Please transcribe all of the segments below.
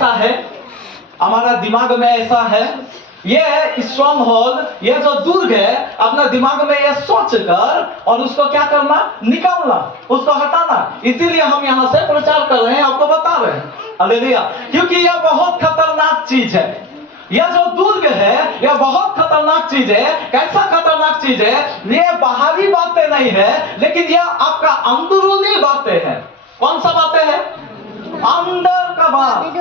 ऐसा है, हमारा दिमाग में ऐसा है, ये स्ट्रॉन्ग होल्ड, ये जो दुर्ग है अपना दिमाग में ये सोच कर और उसको क्या करना, निकालना, उसको हटाना। इसीलिए हम यहाँ से प्रचार कर रहे हैं, आपको बता रहे हैं। हालेलुया। क्योंकि यह बहुत खतरनाक चीज है, यह जो दुर्ग है यह बहुत खतरनाक चीज है। कैसा खतरनाक चीज है? ये बाहरी बातें नहीं है, लेकिन यह आपका अंदरूनी बातें हैं। कौन सा बातें हैं? अंदर का बात।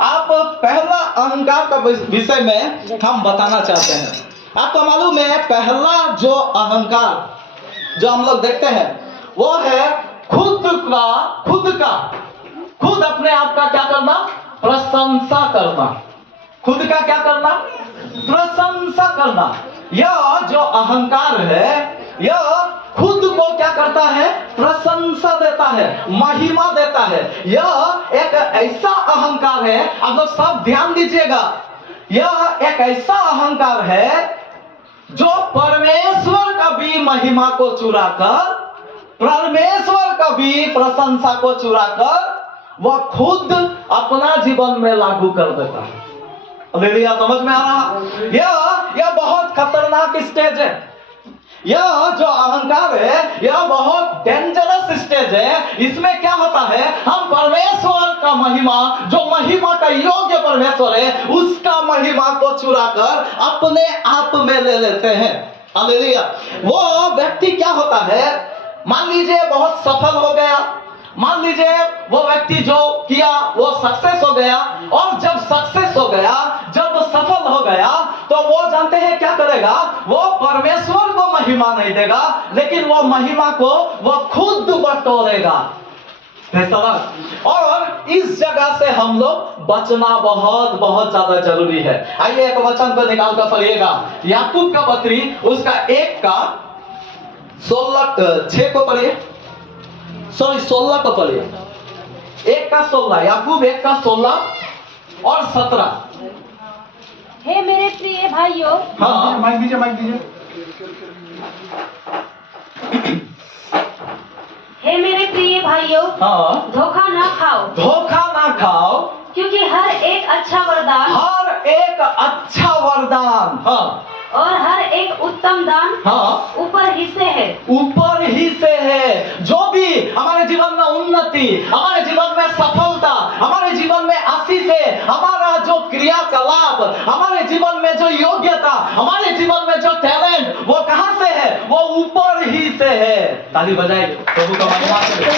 आप पहला अहंकार का विषय में हम बताना चाहते हैं। आपको मालूम है पहला जो अहंकार जो हम लोग देखते हैं वो है खुद अपने आप का क्या करना, प्रशंसा करना। खुद का क्या करना, प्रशंसा करना। यह जो अहंकार है यह खुद को क्या करता है, प्रशंसा देता है, महिमा देता है। यह एक ऐसा अहंकार है, आप लोग सब ध्यान दीजिएगा, यह एक ऐसा अहंकार है जो परमेश्वर का भी महिमा को चुराकर, परमेश्वर का भी प्रशंसा को चुराकर वह खुद अपना जीवन में लागू कर देता है। हालेलुया। समझ में आ रहा? यह बहुत खतरनाक स्टेज है। यह जो अहंकार है यह बहुत डेंजरस स्टेज है। इसमें क्या होता है, हम परमेश्वर का महिमा, जो महिमा का योग्य परमेश्वर है, उसका महिमा को चुराकर अपने आप में ले लेते हैं। हालेलुया। वो व्यक्ति क्या होता है, मान लीजिए बहुत सफल हो गया, मान लीजिए वो व्यक्ति जो किया वो सक्सेस हो गया, और जब सक्सेस हो गया, जब सफल हो गया, तो वो जानते हैं क्या करेगा, वो परमेश्वर को महिमा नहीं देगा, लेकिन वो महिमा को वो खुद बटोरेगा। और इस जगह से हम लोग बचना बहुत बहुत ज्यादा जरूरी है। आइए एक वचन को निकाल कर पढ़िएगा, याकूब का पत्री उसका 1:16 को पढ़िए, 16 को पढ़िए, 1:16, याकूब 1:16 और 17। हे मेरे प्रिय भाइयों, हाँ माइक दीजिए। हे मेरे प्रिय भाइयों, हाँ, धोखा ना खाओ, क्योंकि हर एक अच्छा वरदान हाँ, और हर एक उत्तम दान हाँ, ऊपर ही से है। जो भी हमारे जीवन में उन्नति, हमारे जीवन में सफलता, हमारे जीवन में आशीष है, हमारा जो क्रियाकलाप, हमारे जीवन में जो योग्यता, हमारे जीवन में जो टैलेंट, वो कहां से है? वो ऊपर ही से है। ताली बजाइए प्रभु का महिमा करें।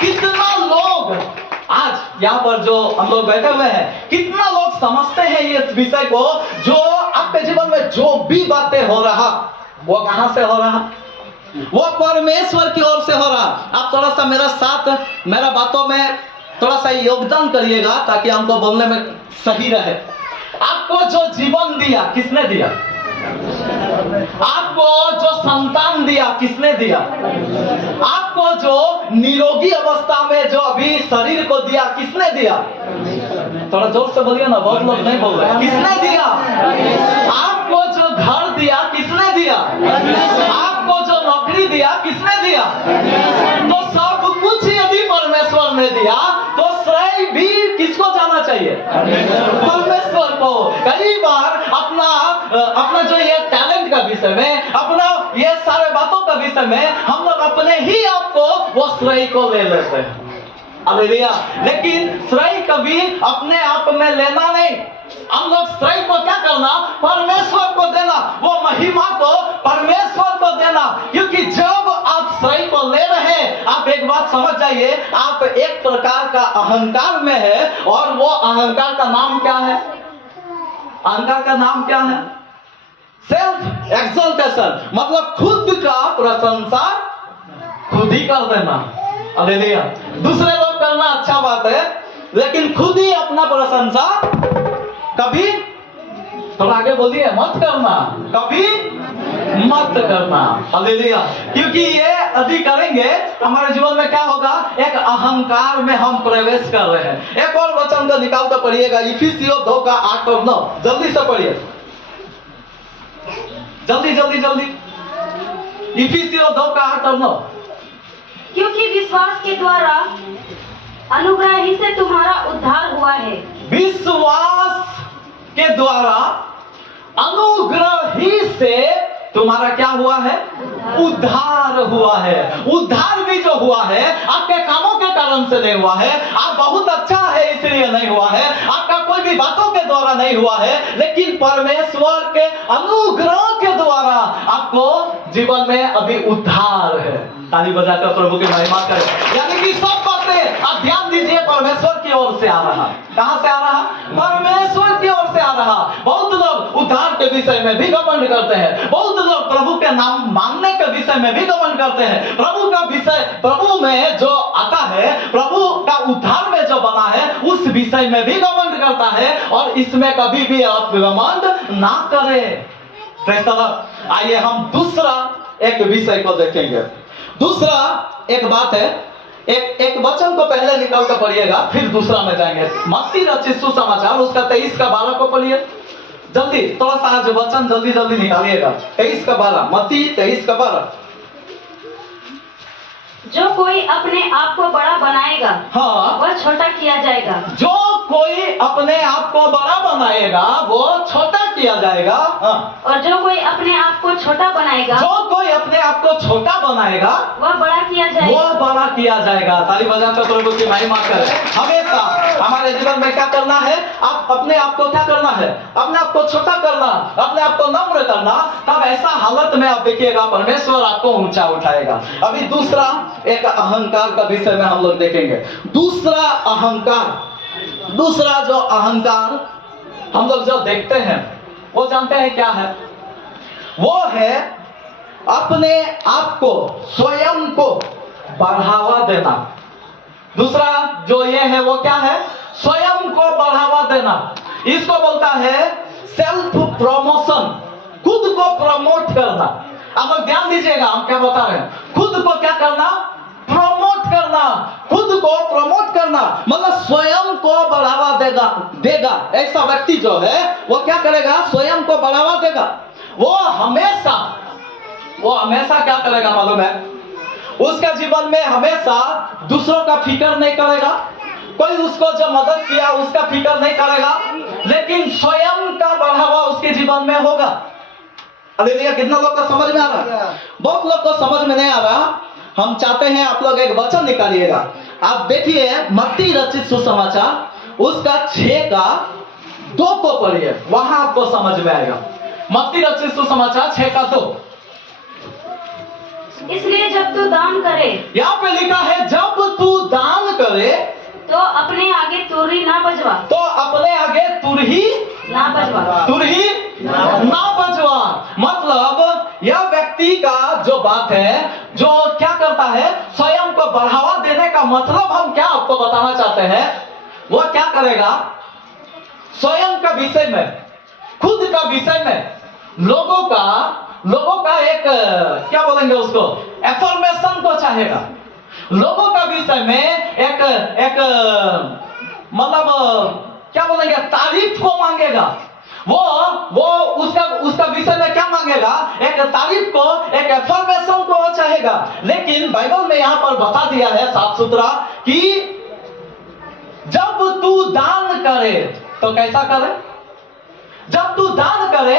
कितना लोग आज यहाँ पर जो हम लोग बैठे हुए हैं, कितना लोग समझते हैं ये विषय को, जो आपके जीवन में जो भी बातें हो रहा वो कहां से हो रहा, वो परमेश्वर की ओर से हो रहा। आप थोड़ा सा मेरा साथ, मेरा बातों में थोड़ा सा योगदान करिएगा ताकि हमको बोलने में सही रहे। आपको जो जीवन दिया किसने दिया? आपको जो संतान दिया किसने दिया? आपको जो निरोगी अवस्था में जो अभी शरीर को दिया किसने दिया? थोड़ा जोर से बोलिए ना, बहुत लोग नहीं बोल रहे। किसने दिया? आपको जो घर दिया किसने दिया? आपको जो नौकरी दिया किसने दिया? तो सब कुछ यदि परमेश्वर ने दिया तो श्रेय भी किसको जाना चाहिए? परमेश्वर को। कई बार अपना जो ये टैलेंट का विषय में, अपना ये सारे बातों का विषय में हम लोग अपने ही आप को वो श्रेय को ले लेते हैं। हालेलुया। लेकिन श्रेय कभी अपने आप में लेना नहीं, हम लोग श्रेय को क्या करना, परमेश्वर को देना, वो महिमा को परमेश्वर को देना। क्योंकि जब आप श्रेय को ले रहे हैं, आप एक बात समझ जाइए, आप एक प्रकार का अहंकार में है, और वो अहंकार का नाम क्या है? अहंकार का नाम क्या है? सेल्फ एक्सल्टेशन, मतलब खुद का प्रशंसा खुद ही कर देना। हालेलुया। दूसरे लोग करना अच्छा बात है, लेकिन खुद ही अपना प्रशंसा कभी, थोड़ा आगे बोलिए, मत करना, कभी मत करना। हालेलुया। क्योंकि ये यदि करेंगे हमारे जीवन में क्या होगा, एक अहंकार में हम प्रवेश कर रहे हैं। एक और वचन को निकाल कर पढ़िएगा, इफिसियों 2:8 और 9, जल्दी से पढ़िए, जल्दी। इफिसियों 2:8 और 9। क्योंकि विश्वास के द्वारा अनुग्रह ही से तुम्हारा उद्धार हुआ है। विश्वास के द्वारा अनुग्रह ही से तुम्हारा क्या हुआ है? उद्धार हुआ है। उद्धार भी जो हुआ है आपके कामों के कारण से नहीं हुआ है, आप बहुत अच्छा है इसलिए नहीं हुआ है, आपका कोई भी बातों के द्वारा नहीं हुआ है, लेकिन परमेश्वर के अनुग्रह के द्वारा आपको जीवन में अभी उद्धार है। ताली बजाकर प्रभु की महिमा करें। यानी कि सब बातें आप ध्यान दीजिए परमेश्वर की ओर से आ रहा। कहां से आ रहा? परमेश्वर की ओर से आ रहा। बहुत लोग उद्धार के विषय में भी घमंड करते हैं, बहुत लोग प्रभु के नाम मानने के विषय में भी घमंड करते हैं। प्रभु का विषय, प्रभु में जो आता है, प्रभु का उद्धार में जो बना है उस विषय में भी घमंड करता है, और इसमें कभी भी आप घमंड ना करें। Praise the Lord. आइए हम दूसरा एक विषय को देखेंगे। दूसरा एक बात है, एक वचन को पहले निकाल कर पढ़िएगा, फिर दूसरा में जाएंगे। मत्ती रचित सुसमाचार उसका 23 का 12 को पढ़िए जल्दी। थोड़ा सा आज वचन जल्दी जल्दी निकालिएगा। 23 का 12, मत्ती 23 का 12। जो कोई अपने आप को बड़ा बनाएगा, हाँ, वह छोटा किया जाएगा। जो कोई अपने आप को बड़ा बनाएगा वो छोटा किया जाएगा। हाँ। और जो कोई अपने आप को छोटा बनाएगा, जो कोई अपने आप को छोटा बनाएगा वह बड़ा किया जाएगा। वो बड़ा किया जाएगा। ताली बजाकर प्रभु की महिमा करें। हमेशा हमारे जीवन में क्या करना है? आप अपने आप को क्या करना है? अपने आप को छोटा करना, अपने आप को नम्र करना। तब ऐसा हालत में आप देखिएगा परमेश्वर आपको ऊंचा उठाएगा। अभी दूसरा एक अहंकार का विषय में हम लोग देखेंगे। दूसरा अहंकार, दूसरा जो अहंकार हम लोग जो देखते हैं वो जानते हैं क्या है? वो है अपने आप को, स्वयं को बढ़ावा देना। दूसरा जो ये है वो क्या है? स्वयं को बढ़ावा देना। इसको बोलता है सेल्फ प्रमोशन, खुद को प्रमोट करना। अब आप ध्यान दीजिएगा हम क्या बता रहे हैं। खुद को क्या करना? प्रमोट करना। खुद को प्रमोट करना मतलब स्वयं को बढ़ावा देगा। ऐसा व्यक्ति जो है वो क्या करेगा? स्वयं को बढ़ावा देगा। वो हमेशा क्या करेगा मालूम है? उसका जीवन में हमेशा दूसरों का फिक्र नहीं करेगा, कोई उसको जो मदद किया उसका फिक्र नहीं करेगा, लेकिन स्वयं का बढ़ावा उसके जीवन में होगा। हालेलुया। कितना लोग को समझ में आ रहा है? बहुत लोग को समझ में नहीं आ रहा। हम चाहते हैं आप लोग एक वचन निकालिएगा। आप देखिए मत्ती रचित सुसमाचार उसका 6 का 2 को पढ़िए, वहां आपको समझ में आएगा। मत्ती रचित सुसमाचार 6 का 2। इसलिए जब तू दान करे, यहाँ पे लिखा है जब तू दान करे तो अपने आगे तुरही ना बजवा। तो अपने आगे तुरही ना बजवा। तुरही ना बजवा। मतलब यह व्यक्ति का जो बात है, जो क्या करता है, स्वयं को बढ़ावा देने का मतलब हम क्या आपको बताना चाहते हैं, वो क्या करेगा? स्वयं का विषय में, खुद का विषय में लोगों का एक क्या बोलेंगे उसको, एफर्मेशन को चाहेगा। लोगों का विषय में एक मतलब क्या बोलेंगे, तारीफ को मांगेगा। वो उसका विषय में क्या मांगेगा? एक तारीफ को, एक एफर्मेशन को चाहेगा। लेकिन बाइबल में यहाँ पर बता दिया है साफ सुथरा कि जब तू दान करे तो कैसा करे? जब तू दान करे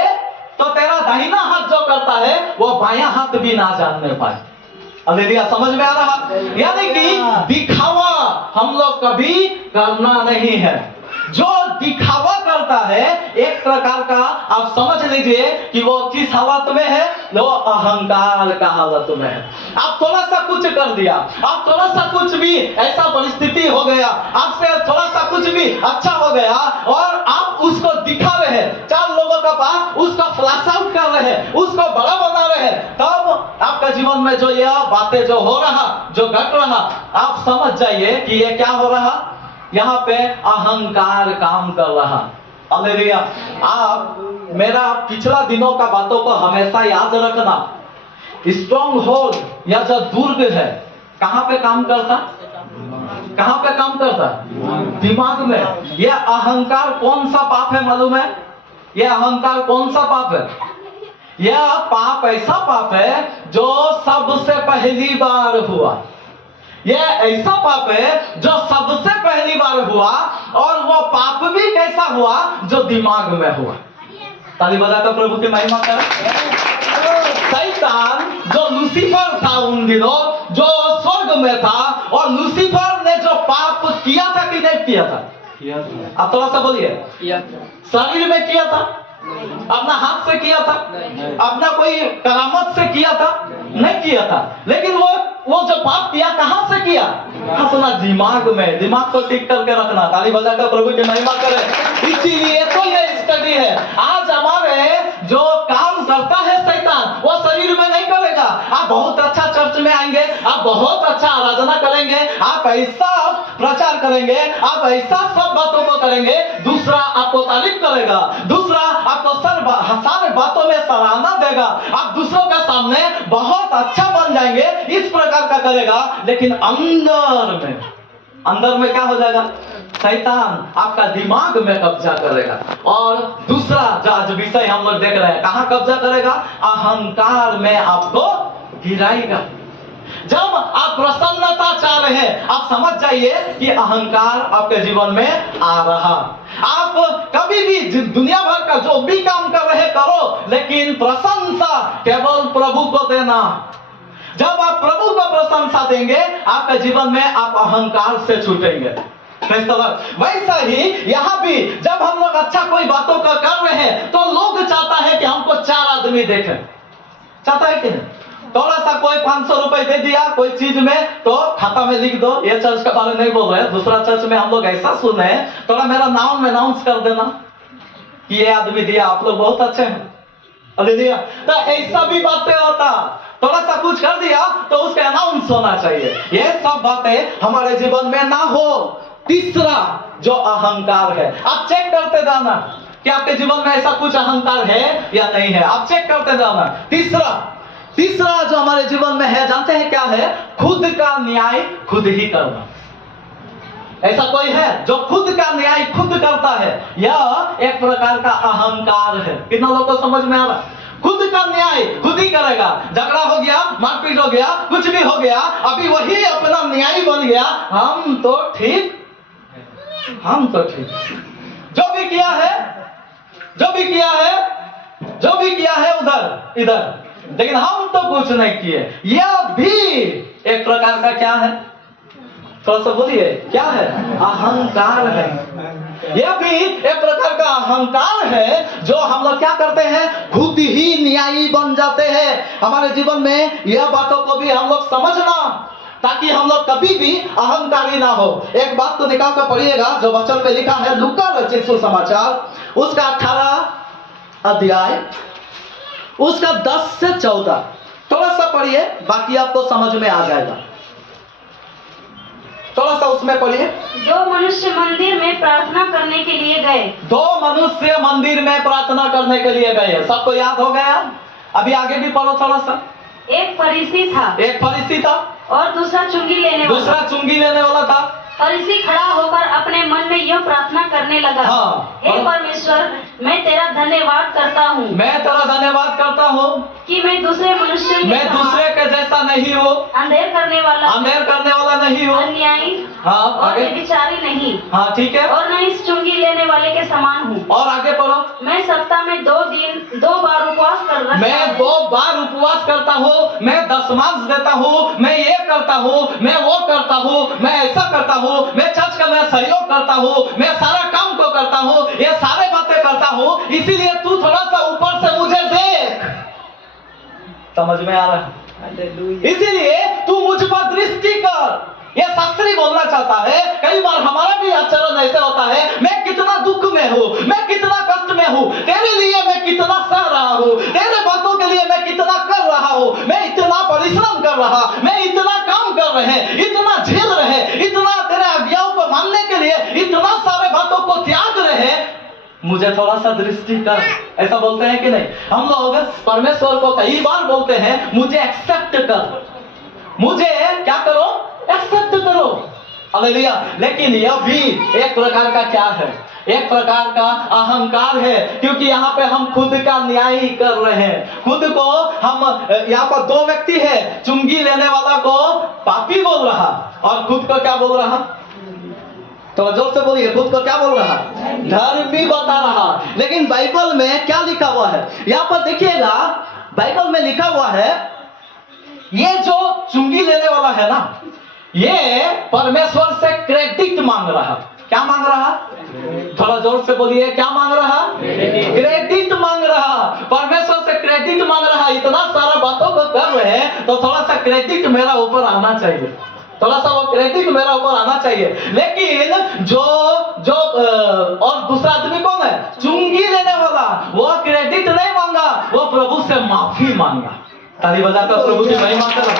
तो तेरा दाहिना हाथ जो करता है वो बायां हाथ भी ना जानने पाए। हालेलुया। समझ में आ रहा? यानी कि दिखावा हम लोग कभी करना नहीं है। जो दिखावा करता है एक प्रकार का आप समझ लीजिए कि वो किस हालत में है? वो अहंकार का हालत में है। आप थोड़ा सा कुछ कर दिया, आप थोड़ा सा कुछ भी ऐसा परिस्थिति हो गया, आपसे थोड़ा सा कुछ भी अच्छा हो गया और आप उसको दिखा रहे हैं, 4 लोगों का पास उसको फ्लैश आउट कर रहे हैं, उसको बड़ा बना रहे हैं, तब आपका जीवन में जो यह बातें जो हो रहा, जो घट रहा, आप समझ जाइए कि ये क्या हो रहा? यहाँ पे अहंकार काम कर रहा। हालेलुया। आप मेरा पिछला दिनों का बातों को हमेशा याद रखना। स्ट्रॉन्ग होल्ड या जो दुर्ग है कहाँ पे काम करता? कहाँ पे काम करता? दिमाग में। यह अहंकार कौन सा पाप है मालूम है? यह अहंकार कौन सा पाप है? यह पाप ऐसा पाप है जो सबसे पहली बार हुआ। ये ऐसा पाप है जो सबसे पहली बार हुआ, और वो पाप भी कैसा हुआ जो दिमाग में हुआ। ताली बजाकर प्रभु की महिमा करें। शैतान जो लूसीफर था उन दिनों, जो स्वर्ग में था, और लूसीफर ने जो पाप किया था कि नहीं किया था? आप थोड़ा सा बोलिए। शरीर में किया था? अपना हाथ से किया था? अपना कोई करामत से किया था? नहीं किया था। लेकिन वो जो पाप किया कहां से किया? अपना दिमाग में। दिमाग को ठीक करके रखना। ताली बजाकर प्रभु की महिमा करें। इसीलिए तो ये स्टडी है। आज हमारे जो काम करता है शैतान, वो शरीर में नहीं करेगा। आप बहुत अच्छा चर्च में आएंगे, आप बहुत अच्छा आराधना करेंगे, आप ऐसा प्रचार करेंगे, आप ऐसा सब बातों को करेंगे, दूसरा आपको तारीफ करेगा, दूसरा आपको सारे बातों में सराहना देगा, आप दूसरों के सामने बहुत अच्छा बन जाएंगे, इस प्रकार का करेगा। लेकिन अंदर में क्या हो जाएगा? शैतान आपका दिमाग में कब्जा करेगा। और दूसरा जो आज विषय हम लोग देख रहे हैं, कहां कब्जा करेगा? अहंकार में आपको गिराएगा। जब आप प्रसन्नता चाह रहे हैं, आप समझ जाइए कि अहंकार आपके जीवन में आ रहा। आप कभी भी दुनिया भर का जो भी काम कर रहे करो, लेकिन प्रशंसा केवल प्रभु को देना। जब आप प्रभु को प्रशंसा देंगे, आपके जीवन में आप अहंकार से छूटेंगे। वैसा ही यहाँ भी जब हम लोग अच्छा कोई बातों का कर रहे हैं, तो लोग चाहता है कि हमको 4 आदमी देखें। चाहता है कि नहीं? थोड़ा सा कोई 500 रुपए दे दिया कोई चीज में, तो खाता में लिख दो। ये चर्च के बारे में नहीं बोल रहे, दूसरा चर्च में हम लोग ऐसा सुने, थोड़ा मेरा नाम अनाउंस कर देना कि ये आदमी दिया, आप लोग बहुत अच्छे हैं, अरे दिया। तो ऐसा भी बातें होता, थोड़ा सा कुछ कर दिया तो उसका अनाउंस होना चाहिए। ये सब बातें हमारे जीवन में ना हो। तीसरा जो अहंकार है, आप चेक करते जाना कि आपके जीवन में ऐसा कुछ अहंकार है या नहीं है, आप चेक करते जाना। तीसरा जो हमारे जीवन में है, जानते हैं क्या है? खुद का न्याय खुद ही करना। ऐसा कोई है जो खुद का न्याय खुद करता है? यह एक प्रकार का अहंकार है। कितना लोगों को समझ में आ रहा? खुद का न्याय खुद ही करेगा। झगड़ा हो गया, मारपीट हो गया, कुछ भी हो गया, अभी वही अपना न्याय बन गया। हम तो ठीक जो भी किया है इधर, लेकिन हम तो कुछ नहीं किए। यह भी एक प्रकार का क्या है? थोड़ा सा बोलिए, क्या है? अहंकार है। यह भी एक प्रकार का अहंकार है, जो हम लोग क्या करते हैं? खुद ही न्यायी बन जाते हैं। हमारे जीवन में यह बातों को भी हम लोग समझना, ताकि हम लोग कभी भी अहंकारी ना हो। एक बात को निकाल कर पढ़िएगा जो वचन में लिखा है, लूका रचित सुसमाचार उसका 18 अध्याय उसका 10 से 14। थोड़ा सा पढ़िए, बाकी आपको समझ में आ जाएगा। थोड़ा सा उसमें पढ़िए। 2 मनुष्य मंदिर में प्रार्थना करने के लिए गए। 2 मनुष्य मंदिर में प्रार्थना करने के लिए गए। सबको याद हो गया? अभी आगे भी पढ़ो थोड़ा सा। एक फरीसी था और दूसरा चुंगी लेने वाला था। फरीसी खड़ा होकर अपने मन में यह प्रार्थना करने लगा, हे परमेश्वर, मैं तेरा धन्यवाद करता हूँ कि मैं दूसरे के जैसा नहीं हूँ, अंधेर करने वाला नहीं हूँ, अन्यायी और व्यभिचारी नहीं, ठीक है, और न इस चुंगी लेने वाले के समान हूँ। और आगे पढ़ो। मैं सप्ताह में 2 बार उपवास करता हूँ, मैं दशमांश देता हूँ, मैं ये करता हूँ, मैं वो करता हूँ, मैं ऐसा करता हूँ, मैं चर्च का मैं सहयोग करता हूँ, मैं सारा काम को करता हूँ, ये सारे बातें करता हूँ, इसीलिए तू थोड़ा सा ऊपर से मुझे देख। समझ में आ रहा है? इसीलिए तू मुझ पर दृष्टि कर। ये शास्त्री बोलना चाहता है। कई बार हमारा भी आचरण ऐसे होता है, मैं कितना दुख में हूँ, मैं कितना कष्ट में हूँ, तेरे लिए मैं कितना सह रहा हूँ, तेरे बातों के लिए मैं कितना कर रहा हूँ, मैं इतना परिश्रम कर रहा, मैं इतना काम कर रहे, इतना झेल रहे, इतना तेरे आज्ञाओं को मानने के लिए इतना सारे बातों को त्याग रहे, मुझे थोड़ा सा दृष्टि कर। ऐसा बोलते हैं कि नहीं? हम लोग परमेश्वर को कई बार बोलते हैं, मुझे एक्सेप्ट कर, मुझे क्या करो? एक्सेप्ट करो। हालेलुया। लेकिन यह भी एक प्रकार का क्या है? एक प्रकार का अहंकार है, क्योंकि यहाँ पे हम खुद का न्याय कर रहे हैं। खुद को हम, यहाँ पर 2 व्यक्ति है, चुंगी लेने वाला को पापी बोल रहा, और खुद को क्या बोल रहा? तो जोर से बोलिए, खुद को क्या बोल रहा? धर्मी बता रहा। लेकिन बाइबल में क्या लिखा हुआ है? यहाँ पर देखिएगा, बाइबल में लिखा हुआ है, ये जो चुंगी लेने वाला है ना, ये परमेश्वर से क्रेडिट मांग रहा। क्या मांग रहा? थोड़ा जोर से बोलिए, क्या मांग रहा? क्रेडिट मांग रहा। परमेश्वर से क्रेडिट मांग रहा। इतना सारा बातों को कर रहे हैं तो थोड़ा सा क्रेडिट मेरा ऊपर आना चाहिए, थोड़ा सा वो क्रेडिट मेरा ऊपर आना चाहिए। लेकिन जो और दूसरा आदमी कौन है? चुंगी लेने वाला, वो क्रेडिट नहीं मांगा, वो प्रभु से माफी मांगा। ताली बजाकर प्रभु की महिमा करो।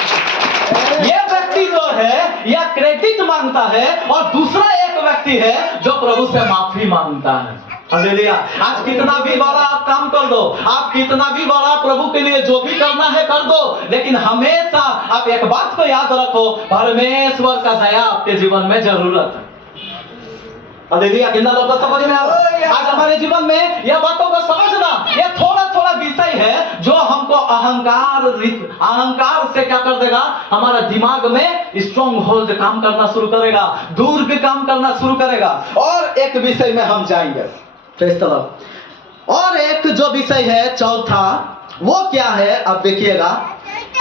ये व्यक्ति जो है या क्रेडिट मांगता है, और दूसरा एक व्यक्ति है जो प्रभु से माफी मांगता है। हालेलुया। आज कितना भी बड़ा आप काम कर दो, आप कितना भी बड़ा प्रभु के लिए जो भी करना है कर दो, लेकिन हमेशा आप एक बात को याद रखो, परमेश्वर का दया आपके जीवन में जरूरत है। हालेलुया। कितना लोग को समझ में आ रहा है? आज हमारे जीवन में यह बातों को समझना, यह थोड़ा थोड़ा विषय है जो हमको अहंकार से क्या कर देगा? हमारा दिमाग में स्ट्रॉन्ग होल्ड काम करना शुरू करेगा, दूर भी काम करना शुरू करेगा। और एक विषय में हम जाएंगे, और एक जो विषय है चौथा, वो क्या है? अब देखिएगा,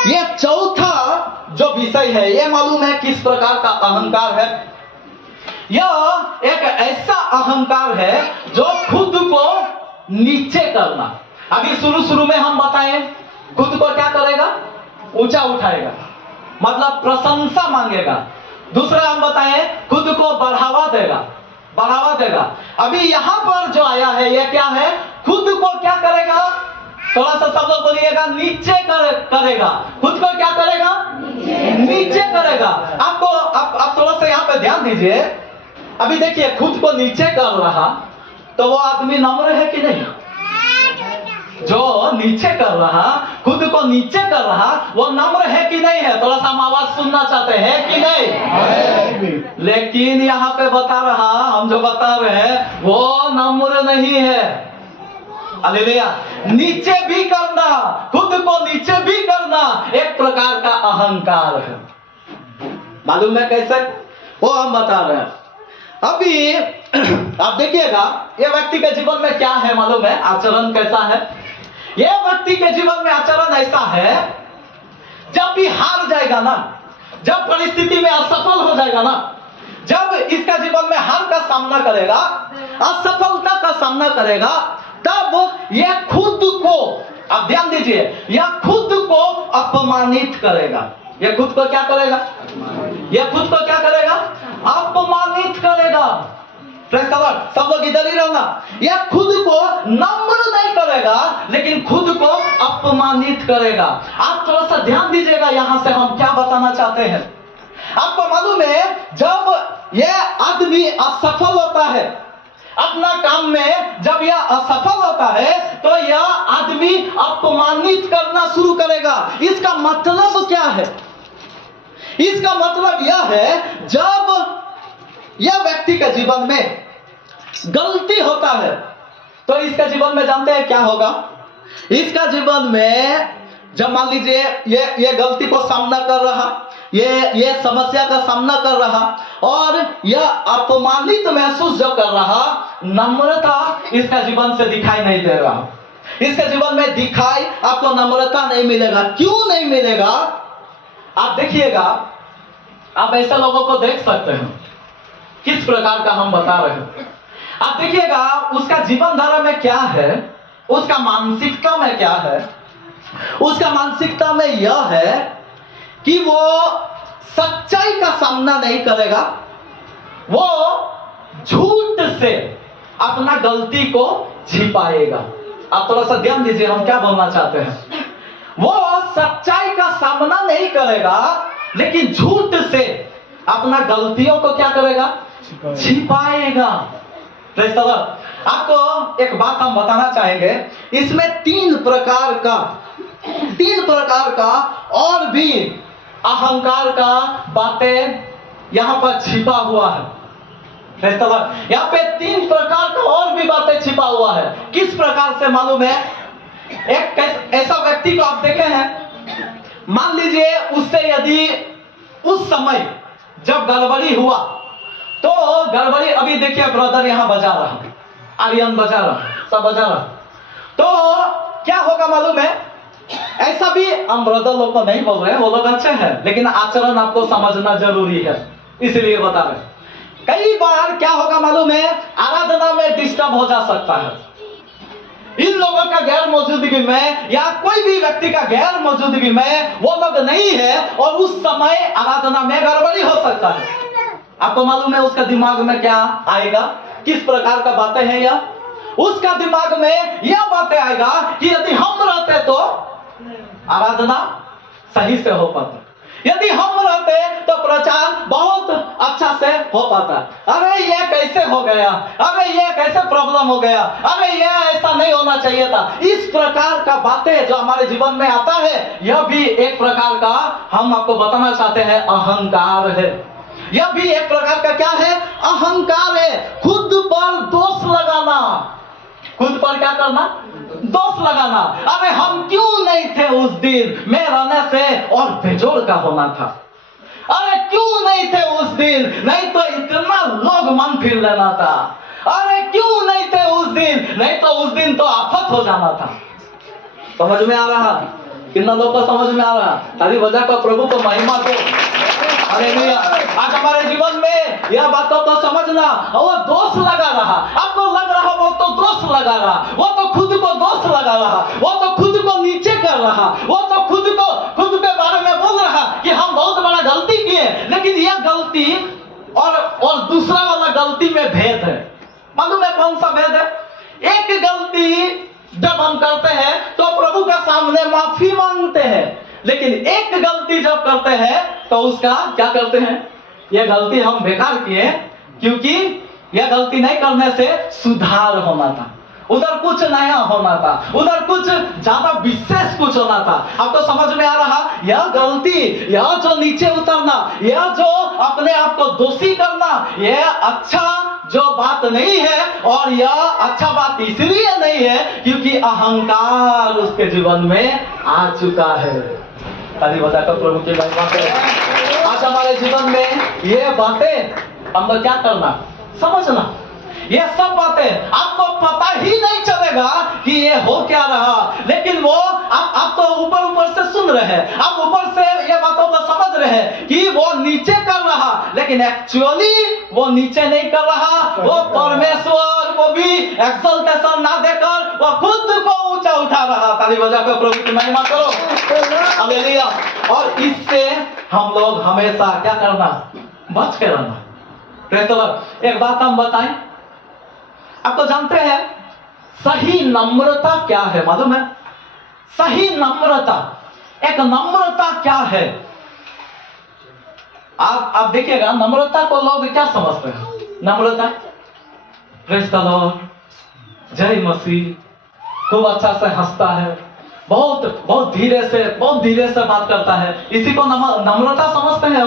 ये चौथा जो विषय है, ये मालूम है किस प्रकार का अहंकार है? यह एक ऐसा अहंकार है जो खुद को नीचे करना। अभी शुरू में हम बताएं, खुद को क्या करेगा? ऊंचा उठाएगा, मतलब प्रशंसा मांगेगा। दूसरा हम बताएं, खुद को बढ़ावा देगा। अभी यहां पर जो आया है, यह क्या है? खुद को क्या करेगा? थोड़ा सा सब लोग बोलिएगा, नीचे करेगा। खुद को क्या करेगा? नीचे करेगा। आपको आप थोड़ा सा यहाँ पे ध्यान दीजिए। अभी देखिए, खुद को नीचे कर रहा तो वो आदमी नम्र है कि नहीं? जो नीचे कर रहा, खुद को नीचे कर रहा, वो नम्र है कि नहीं है? थोड़ा सा हम आवाज सुनना चाहते हैं कि नहीं? लेकिन यहाँ पे बता रहा, हम जो बता रहे हैं वो नम्र नहीं है। हालेलुया। नीचे भी करना, खुद को नीचे भी करना एक प्रकार का अहंकार है। मालूम है कैसे? वो हम बता रहे हैं। अभी आप देखिएगा, ये व्यक्ति के जीवन में क्या है मालूम है? आचरण कैसा है? ये व्यक्ति के जीवन में आचरण ऐसा है, जब भी हार जाएगा ना, जब परिस्थिति में असफल हो जाएगा ना, जब इसका जीवन में हार का सामना करेगा, असफलता का सामना करेगा, तब यह खुद को, आप ध्यान दीजिए, यह खुद को अपमानित करेगा। यह खुद को क्या करेगा? यह खुद को क्या करेगा? अपमानित करेगा। सब लोग इधर ही रहना। यह खुद को नम्र नहीं करेगा, लेकिन खुद को अपमानित करेगा। आप थोड़ा सा ध्यान दीजिएगा, यहां से हम क्या बताना चाहते हैं। आपको मालूम है, जब यह आदमी असफल होता है अपना काम में, जब यह असफल होता है तो यह आदमी अपमानित करना शुरू करेगा। इसका मतलब क्या है? इसका मतलब यह है, जब यह व्यक्ति के जीवन में गलती होता है तो इसका जीवन में जानते हैं क्या होगा? इसका जीवन में जब मान लीजिए ये गलती को सामना कर रहा, ये समस्या का सामना कर रहा, और यह अपमानित महसूस जो कर रहा, नम्रता इसका जीवन से दिखाई नहीं दे रहा। इसके जीवन में दिखाई आपको नम्रता नहीं मिलेगा। क्यों नहीं मिलेगा? आप देखिएगा, आप ऐसे लोगों को देख सकते हैं, किस प्रकार का हम बता रहे हैं। आप देखिएगा, उसका जीवन धारा में क्या है, उसका मानसिकता में क्या है। उसका मानसिकता में यह है कि वो सच्चाई का सामना नहीं करेगा, वो झूठ से अपना गलती को छिपाएगा। आप थोड़ा सा ध्यान दीजिए, हम क्या बोलना चाहते हैं। वो सच्चाई का सामना नहीं करेगा, लेकिन झूठ से अपना गलतियों को क्या करेगा? छिपाएगा। आपको एक बात हम बताना चाहेंगे, इसमें तीन प्रकार का और भी अहंकार का बातें यहां पर छिपा हुआ है। यहाँ पे तीन प्रकार का और भी बातें छिपा हुआ है। किस प्रकार से मालूम है? एक ऐसा व्यक्ति को आप देखे हैं, मान लीजिए उससे यदि उस समय जब गड़बड़ी हुआ तो गड़बड़ी, अभी देखिए ब्रदर यहाँ बजा रहा, आर्यन बजा रहा, सब बजा रहा, तो क्या होगा मालूम है? ऐसा भी हम ब्रदर लोग को नहीं बोल रहे हैं, वो लोग अच्छे हैं, लेकिन आचरण आपको समझना जरूरी है, इसलिए बता रहे हैं। कई बार क्या होगा मालूम है? आराधना में डिस्टर्ब हो जा सकता है। इन लोगों का गैर मौजूदगी में या कोई भी व्यक्ति का गैर मौजूदगी में वो लोग नहीं है और उस समय आराधना में गड़बड़ी हो सकता है। आपको मालूम है उसका दिमाग में क्या आएगा, किस प्रकार का बातें हैं? या उसका दिमाग में यह बातें आएगा कि यदि हम रहते तो आराधना सही से हो पाता, यदि हम रहते तो प्रचार बहुत अच्छा से हो पाता। अरे ये कैसे हो गया, अरे ये कैसे प्रॉब्लम हो गया, अरे ये ऐसा नहीं होना चाहिए था। इस प्रकार का बातें जो हमारे जीवन में आता है, यह भी एक प्रकार का, हम आपको बताना चाहते हैं, अहंकार है। यह भी एक प्रकार का क्या है? अहंकार है। खुद पर दोष लगाना, खुद पर क्या करना? दोष लगाना। अरे हम क्यों नहीं थे उस दिन, मैं रहने से और बेजोड़ का होना था। अरे क्यों नहीं थे उस दिन, नहीं तो इतना लोग मन फिर लेना था। अरे क्यों नहीं थे उस दिन, नहीं तो उस दिन तो आफत हो जाना था। समझ में आ रहा? कितना लोग को समझ में आ रहा? ताली बजा कर प्रभु को महिमा दो। हालेलुया। आज हमारे जीवन में यह बातों को समझना, वो दोष लगा रहा, आपको लग रहा वो तो दोष लगा रहा, वो तो खुद को दोष लगा रहा, वो तो खुद को नीचे कर रहा, वो तो खुद के बारे में बोल रहा कि हम बहुत बड़ा गलती किए। लेकिन यह गलती और दूसरा वाला गलती में भेद है। मालूम है कौन सा भेद है? एक गलती जब हम करते हैं तो प्रभु के सामने माफी मांगते हैं, लेकिन एक गलती जब करते हैं तो उसका क्या करते हैं? यह गलती हम बेकार किए, क्योंकि यह गलती नहीं करने से सुधार होना था, उधर कुछ नया होना था, उधर कुछ ज्यादा विशेष कुछ होना था। आपको समझ में आ रहा? यह गलती, यह जो नीचे उतरना, यह जो अपने आप को दोषी करना, यह अच्छा जो बात नहीं है। और यह अच्छा बात इसलिए नहीं है क्योंकि अहंकार उसके जीवन में आ चुका है। ताली बजाकर प्रभु की महिमा करें। आज हमारे जीवन में ये बातें हम लोग क्या करना, समझना। ये सब बातें आपको पता ही नहीं चलेगा कि ये हो क्या रहा, लेकिन वो आप तो ऊपर से सुन रहे हैं, आप ऊपर से ये बातों को समझ रहे हैं कि वो नीचे कर रहा, लेकिन एक्चुअली वो नीचे नहीं कर रहा। वो परमेश्वर को भी एक्सल्टेशन ना देकर वो खुद को ऊंचा उठा रहा। ताली बजाकर प्रभु की महिमा करो। हालेलुया। और इससे हम लोग हमेशा क्या करना, बच के रहना। Praise the Lord. एक बात हम बताएं, आपको जानते हैं सही नम्रता क्या है? मालूम है सही नम्रता, एक नम्रता क्या है? आप देखिएगा, नम्रता को लोग क्या समझते हैं? नम्रता, प्रेज़ द लॉर्ड, जय मसीह, खूब अच्छा से हंसता है, बहुत धीरे से बात करता है, इसी को नम्रता समझते हैं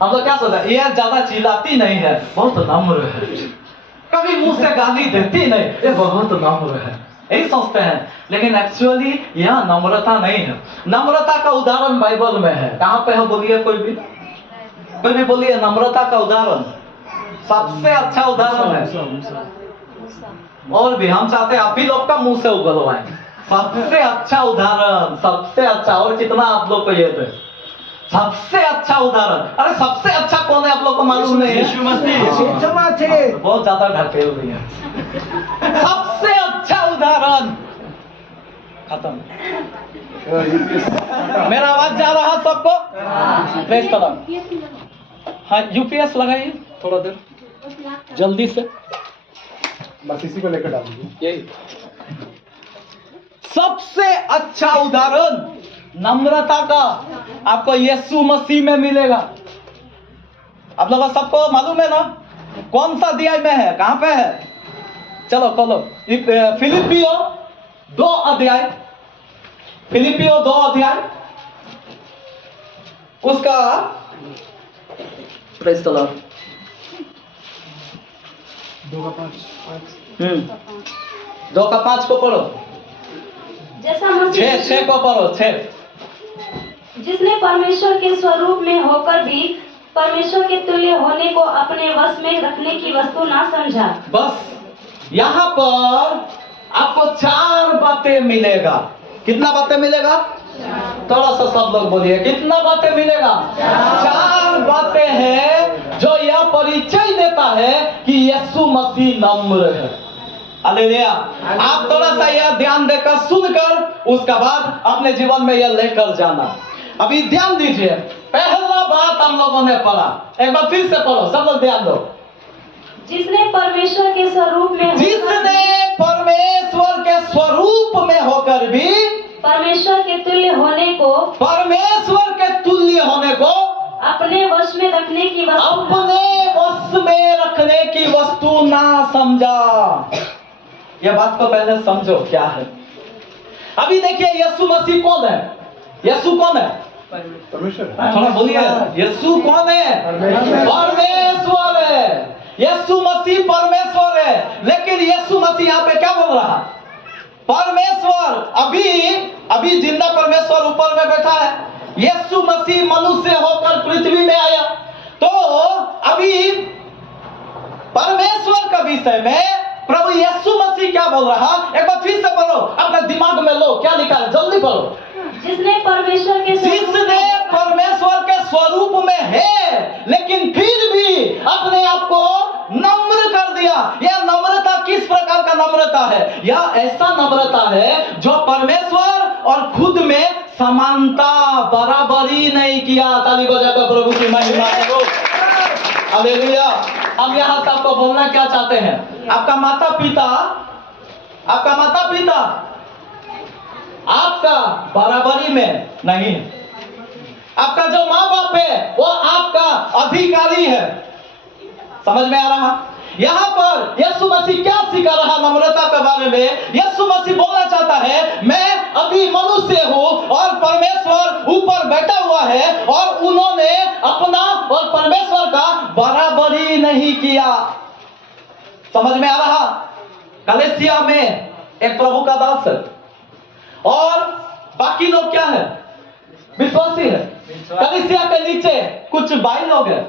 हम लोग क्या सोचते हैं? ये ज्यादा चिल्लाती नहीं है, बहुत नम्र है, कभी मुंह से गाली देती नहीं, ये बहुत नम्र है, यही सोचते हैं। लेकिन एक्चुअली यह नम्रता नहीं है। नम्रता का उदाहरण बाइबल में है। कहाँ पे है बोलिए? कोई भी बोलिए नम्रता का उदाहरण। सबसे अच्छा उदाहरण है, और भी हम चाहते हैं आप ही लोग का मुंह से उगलवाएं। सबसे अच्छा उदाहरण, सबसे अच्छा, और कितना आप लोग को ये थे सबसे अच्छा उदाहरण। अरे सबसे अच्छा कौन है आप लोग को मालूम नहीं है? यीशु मसीह। बहुत ज्यादा ढकेल रही है। सबसे अच्छा उदाहरण खत्म। मेरा आवाज जा रहा सबको? Praise the Lord. हाँ, यूपीएस लगाइए थोड़ा देर जल्दी से, बस इसी को लेकर डाल दीजिए। यही सबसे अच्छा उदाहरण नम्रता का आपको यीशु मसीह में मिलेगा। आप लोगों सबको मालूम है ना कौन सा अध्याय में है, कहां पे है? चलो खोलो, फिलिपियो 2 अध्याय, फिलिपियो 2 अध्याय, उसका प्रेज़ द लॉर्ड 2:5 को पढ़ो। जैसा मसीह 6 को पढ़ो। 6 जिसने परमेश्वर के स्वरूप में होकर भी परमेश्वर के तुल्य होने को अपने वश में रखने की वस्तु ना समझा। बस यहाँ पर आपको 4 बातें मिलेगा। कितना बातें मिलेगा? थोड़ा सा सब लोग बोलिए, कितना बातें मिलेगा? 4 बातें हैं जो यह परिचय देता है कि यीशु मसीह नम्र है। हालेलुया। आप थोड़ा सा यह ध्यान देकर सुनकर उसका बाद अपने जीवन में यह लेकर जाना। अभी ध्यान दीजिए, पहला बात हम लोगों ने पढ़ा, एक बार फिर से पढ़ो, सब लोग ध्यान दो। जिसने परमेश्वर के स्वरूप में जिसने परमेश्वर के स्वरूप में होकर भी परमेश्वर के तुल्य होने को परमेश्वर के तुल्य होने को अपने वश में रखने की वस्तु अपने वश में रखने की वस्तु ना समझा। यह बात को पहले समझो क्या है। अभी देखिए यीशु मसीह कौन है? यीशु कौन है? परमेश्वर। थोड़ा बोलिए, यीशु कौन है? परमेश्वर है। यीशु मसीह परमेश्वर है। लेकिन यीशु मसीह यहाँ पे क्या बोल रहा? परमेश्वर। अभी जिंदा परमेश्वर ऊपर में बैठा है। यीशु मसीह मनुष्य होकर पृथ्वी में आया। तो अभी परमेश्वर का विषय में प्रभु यीशु मसीह क्या बोल रहा? एक बार फिर से पढ़ो, अपने दिमाग में लो, क्या लिखा है, जल्दी पढ़ो। जिसने परमेश्वर के स्वरूप में है, लेकिन फिर भी अपने आप को नम्र कर दिया। यह नम्रता किस प्रकार का नम्रता है? यह ऐसा नम्रता है जो परमेश्वर और खुद में समानता, बराबरी नहीं किया। ताली बजाकर प्रभु की महिमा करो। हालेलुया। हम यहाँ से आपको बोलना क्या चाहते हैं? आपका माता पिता आपका बराबरी में नहीं है। आपका जो माँ बाप है वो आपका अधिकारी है। समझ में आ रहा? यहाँ पर यीशु मसीह क्या सिखा रहा नम्रता के बारे में? यीशु मसीह बोलना चाहता है, मैं अभी मनुष्य हूँ और परमेश्वर ऊपर बैठा हुआ है और उन्होंने अपना और परमेश्वर का बराबरी नहीं किया। समझ में आ रहा? कलीसिया में एक प्रभु का दास है और बाकी लोग क्या है? विश्वासी है। कलीसिया के नीचे कुछ भाई लोग हैं,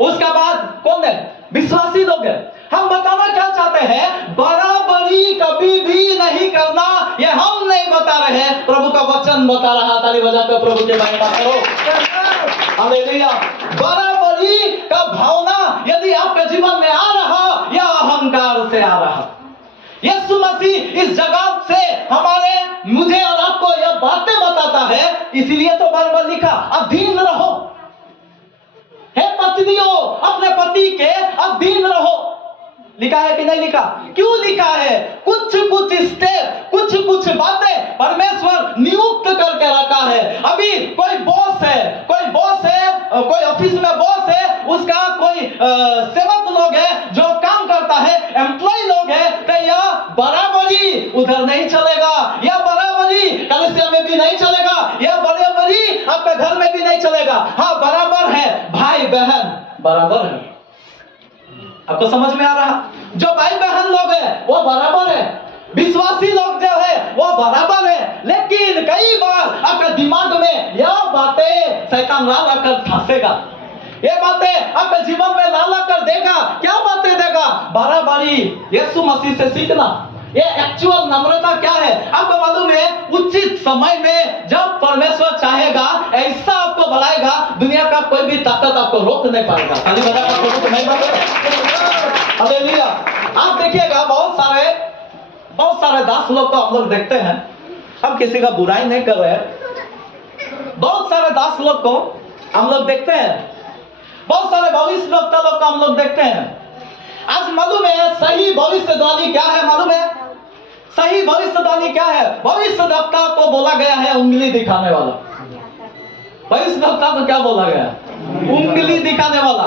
उसका बाद कौन है? विश्वासी लोग हैं। हम बताना क्या चाहते हैं? बराबरी कभी भी नहीं करना। ये हम नहीं बता रहे हैं, प्रभु का वचन बता रहा। ताली बजाकर प्रभु के महिमा करो। हालेलुया। बराबरी का भावना यदि आपके जीवन में आ रहा, यह अहंकार से आ रहा। यीशु मसीह इस जगत से मुझे और आपको यह बातें बताता है, इसीलिए तो बार-बार लिखा, अधीन रहो। हे पत्नियों, अपने पति के अधीन रहो। लिखा है कि नहीं लिखा? क्यों लिखा है? कुछ स्टेप, कुछ बातें परमेश्वर नियुक्त करके रखा है। अभी कोई बॉस है, कोई ऑफिस में बॉस है, उसका कोई सेवक लोग है जो काम करता है, एम्प्लॉय लोग है, तो यह बराबरी उधर नहीं चलेगा। यह बराबरी कलीसिया में भी नहीं चलेगा। यह बराबरी आपके घर में भी नहीं चलेगा। हाँ, बराबर है, भाई बहन बराबर है। आपको समझ में आ रहा? जो भाई बहन लोग हैं वो बराबर है, विश्वासी लोग जो है वो बराबर है। लेकिन कई बार आपके दिमाग में यह बातें शैतान ला कर फंसेगा। ये बातें आपके जीवन में ला कर देगा। क्या बातें देगा? बराबरी। यीशु मसीह से सीखना। ये एक्चुअल नम्रता क्या है? आपको मालूम है, उचित समय में जब परमेश्वर चाहेगा ऐसा आपको बढ़ाएगा, दुनिया का कोई भी ताकत आपको रोक नहीं पाएगा। खाली बजाकर प्रभु को नहीं बताओ। हालेलुया। आप देखिएगा बहुत सारे दास लोग को हम लोग देखते हैं। हम किसी का बुराई नहीं कर रहे हैं। बहुत सारे दास लोग को हम लोग देखते हैं। बहुत सारे भविष्यवक्ता लोग को हम लोग देखते हैं। आज मालूम है सही भविष्यवाणी क्या है? मालूम है सही भविष्यवाणी क्या है? भविष्यवक्ता को बोला गया है उंगली दिखाने वाला। भविष्यवक्ता को क्या बोला गया? उंगली दिखाने वाला।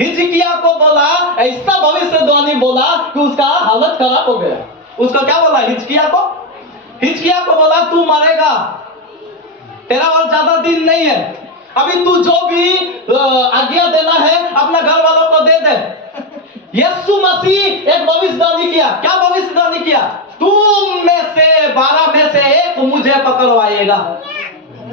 हिजकिया को बोला, ऐसा भविष्यवाणी बोला कि उसका हालत खराब हो गया। उसको क्या बोला? हिजकिया को बोला, तू मरेगा, तेरा और ज्यादा दिन नहीं है, अभी तू जो भी आज्ञा देना है अपना घर वालों को दे दे। यीशु मसीह एक भविष्यवाणी किया। क्या भविष्यवाणी किया? तुम में से 12 में से एक मुझे पकड़वाएगा।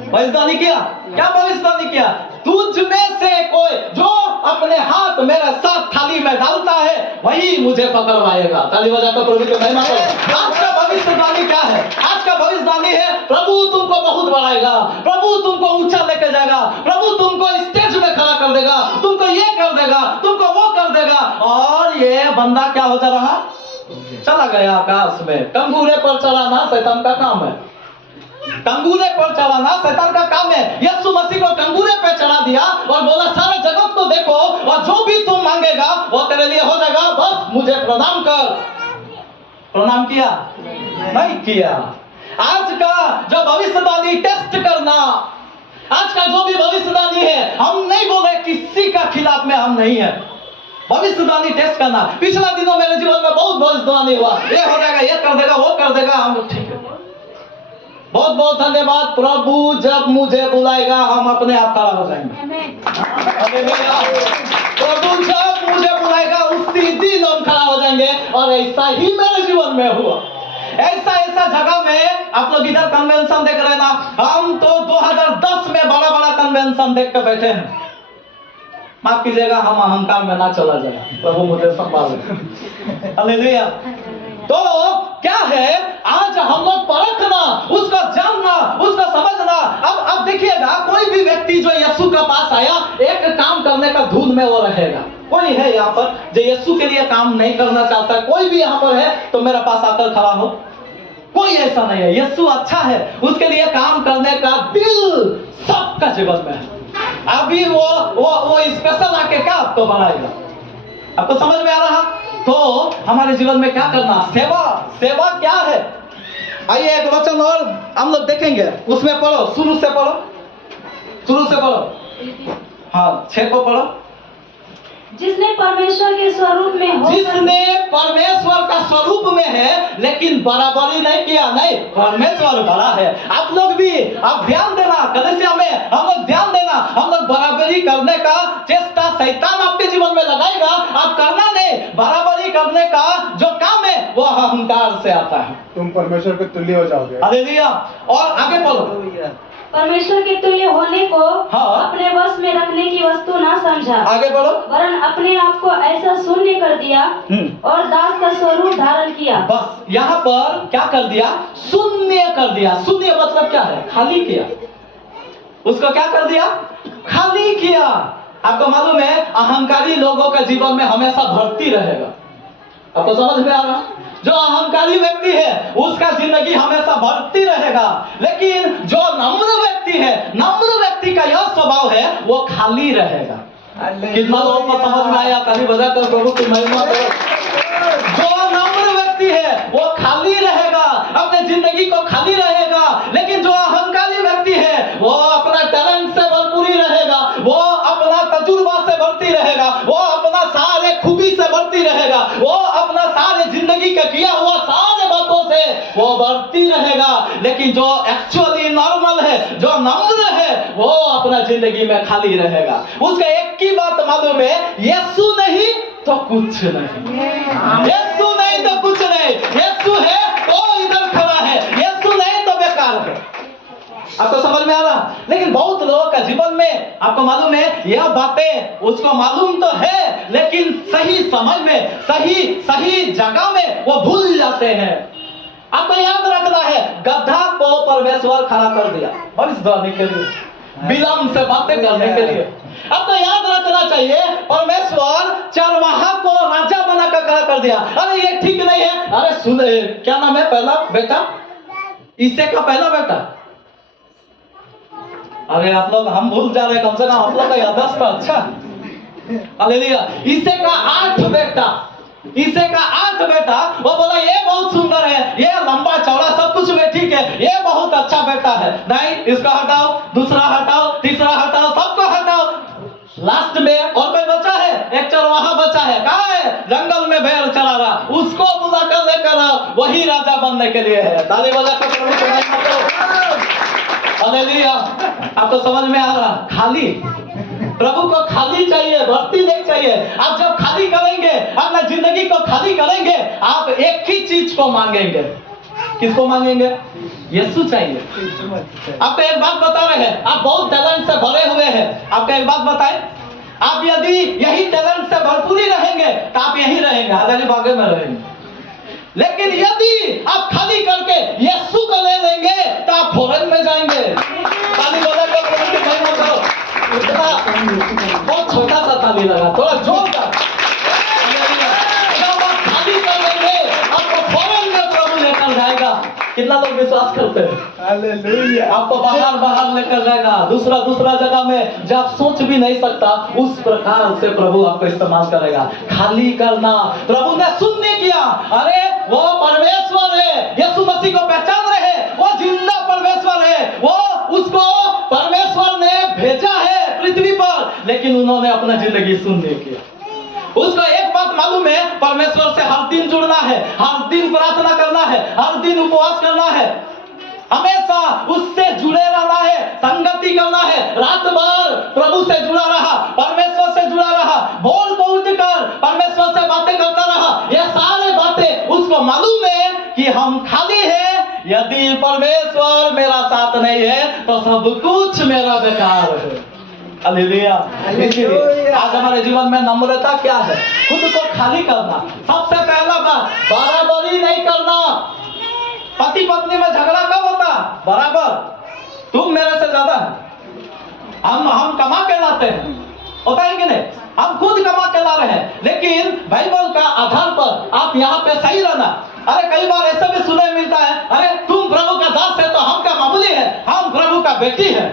भविष्यवाणी किया। क्या भविष्यवाणी किया? तुझ में से कोई जो अपने हाथ मेरे साथ थाली में डालता है वही मुझे पकड़वाएगा। ताली बजाकर प्रभु की महिमा करो। आज का भविष्यवाणी क्या है? आज का भविष्यवाणी है प्रभु तुमको बहुत बढ़ाएगा, प्रभु तुमको ऊंचा लेके जाएगा, प्रभु तुमको स्टेज में खड़ा कर देगा, तुमको ये कर देगा, तुमको वो कर देगा। और ये बंदा क्या हो जा रहा? चला गया आकाश में। कंगूरे पर चढ़ाना शैतान का काम है। कंगूरे पर चढ़ाना शैतान का काम है। यीशु मसीह को कंगूरे पे चढ़ा दिया और बोला सारा जगत को देखो और जो भी तुम मांगेगा वो तेरे लिए हो जाएगा, बस मुझे प्रणाम कर। प्रणाम किया? नहीं किया। आज का जो भविष्यवाणी टेस्ट करना, आज का जो भी भविष्यवाणी है, हम नहीं बोले किसी का खिलाफ में हम नहीं है। भविष्यवाणी टेस्ट करना। पिछला दिनों मेरे जीवन में बहुत भविष्यवाणी हुआ, ये हो जाएगा, ये कर देगा, वो कर देगा। हम ठीक है, बहुत बहुत धन्यवाद। प्रभु जब मुझे बुलाएगा हम अपने आप खड़ा हो जाएंगे। प्रभु जब मुझे बुलाएगा उसी दिन हम खड़ा हो जाएंगे। और ऐसा ही मेरे जीवन में हुआ। ऐसा जगह में आप लोग इधर कन्वेंशन देख रहे ना, हम तो 2010 में बड़ा बड़ा कन्वेंशन देख कर बैठे हैं। माफ कीजिएगा, हम अहंकार में ना चला जाए, प्रभु मुझे संभाले। हालेलुया। तो क्या है, आज हम लोग परखना, उसका जानना, उसका समझना। अब देखिएगा, कोई भी व्यक्ति जो यीशु के पास आया एक काम करने का धुन में वो रहेगा। कोई है यहाँ पर जो यीशु के लिए काम नहीं करना चाहता? कोई भी यहाँ पर है तो मेरे पास आकर खड़ा हो। कोई ऐसा नहीं है। यीशु अच्छा है, उसके लिए काम करने का दिल सबका जीवन में है। अभी वो स्पेशल आके क्या आपको बनाएगा? आपको समझ में आ रहा? तो हमारे जीवन में क्या करना? सेवा क्या है? आइए एक वचन और हम लोग देखेंगे, उसमें पढ़ो, शुरू से पढ़ो। हाँ, 6 को पढ़ो। जिसने परमेश्वर के स्वरूप में हो, जिसने परमेश्वर का स्वरूप में है लेकिन बराबरी नहीं किया। नहीं, परमेश्वर बड़ा है। आप लोग भी आप ध्यान देना, कलीसिया में हम लोग ध्यान देना। हम लोग बराबरी करने का चेष्टा शैतान आपके जीवन में लगाएगा, आप करना नहीं। बराबरी करने का जो काम है वो अहंकार से आता है। तुम परमेश्वर के तुल्य हो जाओगे। हालेलुया। और आगे बोलो। परमेश्वर के तुल्य होने को हाँ। अपने वश में रखने की वस्तु ना समझा, आगे बढ़ो। वरन अपने आप को ऐसा शून्य कर दिया और दास का स्वरूप धारण किया। बस यहाँ पर क्या कर दिया? शून्य कर दिया। शून्य मतलब क्या है? खाली किया। उसको क्या कर दिया? खाली किया। आपको मालूम है, अहंकारी लोगों के जीवन में हमेशा भर्ती रहेगा। आपको समझ में आ रहा? जो अहंकारी व्यक्ति है उसका जिंदगी हमेशा बढ़ती रहेगा, लेकिन जो नम्र व्यक्ति है, नम्र व्यक्ति का यह स्वभाव है वो खाली रहेगा। कितना लोगों को समझ में आया? ताली बजाकर प्रभु की महिमा करो। जो नम्र व्यक्ति है वो खाली रहेगा, अपने जिंदगी को खाली रहेगा। लेकिन जो अहंकारी व्यक्ति है वो अपना टैलेंट से भरपूरी रहेगा, वो अपना तजुर्बा से भरती रहेगा, वो अपना सारे खूबी से भरती रहेगा, वो अपना सारे जिंदगी का किया हुआ सारे बातों से वो बढ़ती रहेगा। लेकिन जो एक्चुअली नॉर्मल है, जो नम्र है, वो अपना जिंदगी में खाली रहेगा। उसका एक ही बात मालूम है, यीशु नहीं तो कुछ नहीं, यीशु नहीं तो कुछ नहीं। यीशु है तो इधर खड़ा है, यीशु नहीं तो बेकार है। आपको समझ में आ रहा? लेकिन बहुत लोगों का जीवन में आपको मालूम है यह बातें उसको मालूम तो है, लेकिन सही समय में सही जगह में वो भूल जाते हैं। आपको याद रखना है, गधा को परमेश्वर खड़ा कर दिया भविष्यवाणी के लिए, विलंब से बातें करने के लिए। आपको याद रखना चाहिए, परमेश्वर चरवाहा को राजा बनाकर खड़ा कर दिया। अरे ये ठीक नहीं है। अरे सुन, क्या नाम है पहला बेटा? ईसे का पहला बेटा। अरे आप लोग हम भूल जा रहे, कम से कम आप लोग का याददाश्त तो अच्छा। हालेलुया। ईसे का 8 बेटा। वो बोला ये बहुत सुंदर है, ये लंबा चौड़ा सब कुछ में ठीक है, ये बहुत अच्छा बेटा है। नहीं, इसको हटाओ, दूसरा हटाओ, तीसरा हटाओ, सबको हटाओ। लास्ट में और कोई बचा है? एक चरवाहा बचा है। कहाँ है? जंगल में भेड़ चरा रहा, उसको बुलाकर लेकर आओ, वही राजा बनने के लिए है। ताली बजाकर प्रभु की महिमा करो। हालेलुया। आपको समझ में आ रहा? खाली, प्रभु को खाली चाहिए, भर्ती नहीं चाहिए। आप जब खाली करेंगे, अपना जिंदगी को खाली करेंगे, आप एक ही चीज को मांगेंगे। किसको मांगेंगे? यीशु चाहिए। आपको एक बात बता रहे हैं, आप बहुत टैलेंट से भरे हुए हैं। आपको एक बात बताएं, आप यदि यही टैलेंट से भरपूरी रहेंगे तो आप यहीं रहेंगे, हजारीबाग में रहेंगे। लेकिन यदि आप खाली करके यीशु को ले लेंगे तो आप फॉरेन में जाएंगे। ताली बजा कर प्रभु की महिमा करो। इतना बहुत छोटा सा ताली लगा, थोड़ा जोर का। जब आप खाली कर लेंगे आपको फॉरेन में प्रभु लेकर जाएगा। कितना लोग विश्वास करते हैं? हालेलुया। आपको बाहर लेकर जाएगा, दूसरा जगह में जब आप सोच भी नहीं सकता, उस प्रकार से प्रभु आपको इस्तेमाल करेगा। खाली करना, प्रभु ने सुनने किया, अरे वो परमेश्वर है, यीशु मसीह को पहचान रहे, वो जिंदा परमेश्वर है, वो उसको परमेश्वर ने भेजा है पृथ्वी पर, लेकिन उन्होंने अपना जिंदगी सुनने किया। उसको एक बात मालूम है, परमेश्वर से हर दिन जुड़ना है, हर दिन प्रार्थना करना है, हर दिन उपवास करना है, हमेशा उससे जुड़े रहना है, संगति करना है। रात भर प्रभु से जुड़ा रहा, परमेश्वर से जुड़ा रहा, बोल को उठकर परमेश्वर से बातें करता रहा। ये सारे बातें उसको मालूम है कि हम खाली हैं, यदि परमेश्वर मेरा साथ नहीं है तो सब कुछ मेरा बेकार है। हालेलुया। इसीलिए आज हमारे जीवन में नम्रता क्या है? खुद को खाली करना। सबसे पहला बात, बराबरी नहीं करना। पति पत्नी में झगड़ा कब होता? बराबर, तुम मेरे से ज्यादा है, हम कमा के लाते हैं, होता है कि नहीं? हम खुद कमा के ला रहे हैं, लेकिन बाइबल का आधार पर आप यहाँ पे सही रहना। अरे कई बार ऐसा भी सुनने मिलता है, अरे तुम प्रभु का दास है तो हम क्या मामूली है, हम प्रभु का बेटी है,